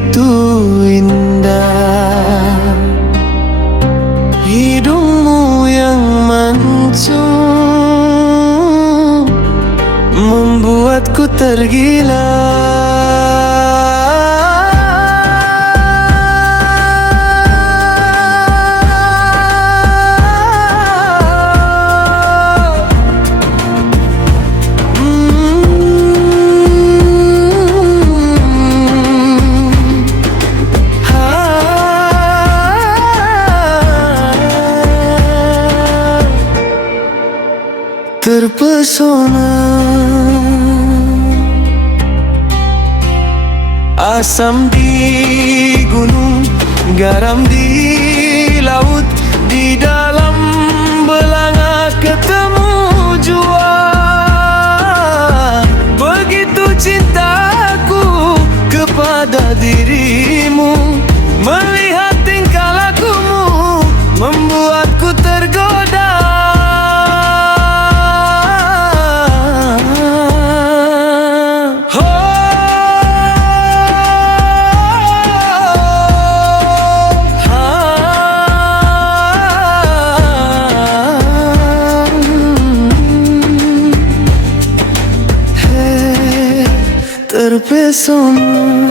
begitu indah. Hidungmu yang mancung membuatku tergila. Terpesona asam di gunung, garam di laut, di dalam belanga ketemu jua. Begitu cintaku kepada dirimu, melihat tingkah lakumu membuatku tergoda. Terpesona.